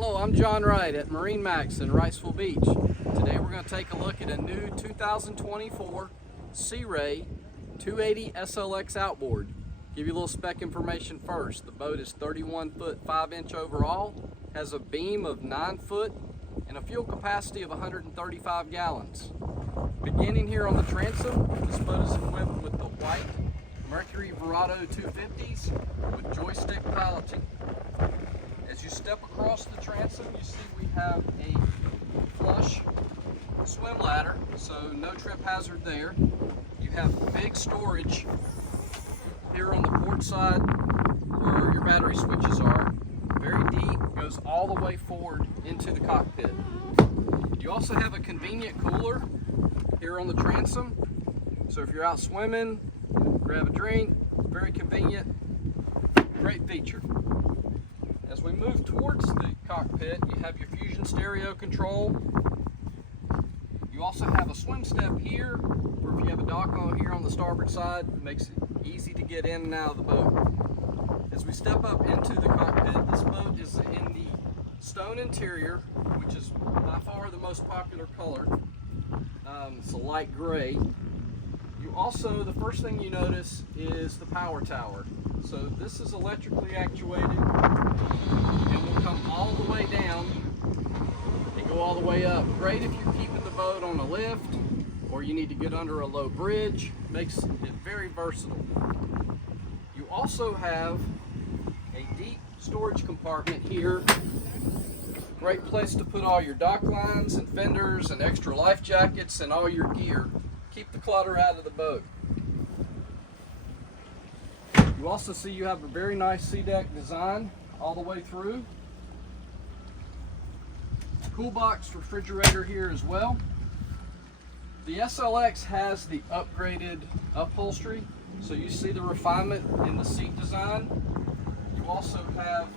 Hello, I'm John Wright at MarineMax in Wrightsville Beach. Today we're going to take a look at a new 2024 Sea Ray 280 SLX outboard. Give you a little spec information first. The boat is 31 foot 5 inch overall, has a beam of 9 foot, and a fuel capacity of 135 gallons. Beginning here on the transom, this boat is equipped with the white Mercury Verado 250s with joystick piloting. As you step across the transom, you see we have a flush swim ladder, so no trip hazard there. You have big storage here on the port side where your battery switches are. Very deep, goes all the way forward into the cockpit. You also have a convenient cooler here on the transom, so if you're out swimming, grab a drink, very convenient, great feature. As we move towards the cockpit, you have your fusion stereo control. You also have a swim step here, or if you have a dock on here on the starboard side, it makes it easy to get in and out of the boat. As we step up into the cockpit, this boat is in the stone interior, which is by far the most popular color. It's a light gray. You also, the first thing you notice is the power tower. So this is electrically actuated and will come all the way down and go all the way up. Great if you're keeping the boat on a lift or you need to get under a low bridge. Makes it very versatile. You also have a deep storage compartment here. Great place to put all your dock lines and fenders and extra life jackets and all your gear. Keep the clutter out of the boat. You also see you have a very nice sea deck design all the way through. Cool box refrigerator here as well. The SLX has the upgraded upholstery, so you see the refinement in the seat design. You also have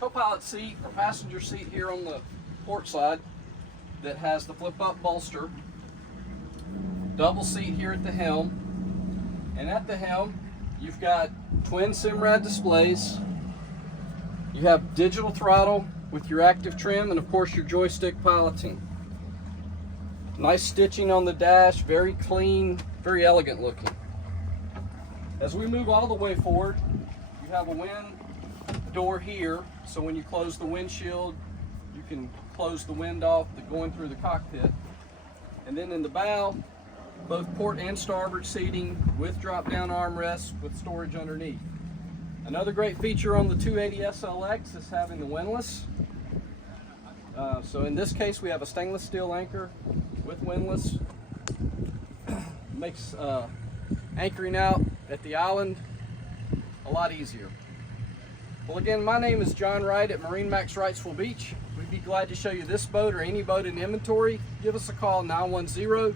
co-pilot seat or passenger seat here on the port side that has the flip-up bolster. Double seat here at the helm. And at the helm, you've got twin SIMRAD displays. You have digital throttle with your active trim and of course your joystick piloting. Nice stitching on the dash, very clean, very elegant looking. As we move all the way forward, you have a wind door here, so when you close the windshield, you can close the wind off going through the cockpit. And then in the bow, both port and starboard seating with drop-down armrests with storage underneath. Another great feature on the 280 SLX is having the windlass. So in this case, we have a stainless steel anchor with windlass. Makes anchoring out at the island a lot easier. Well, again, my name is John Wright at MarineMax Wrightsville Beach. We'd be glad to show you this boat or any boat in inventory. Give us a call, 910-256-8100.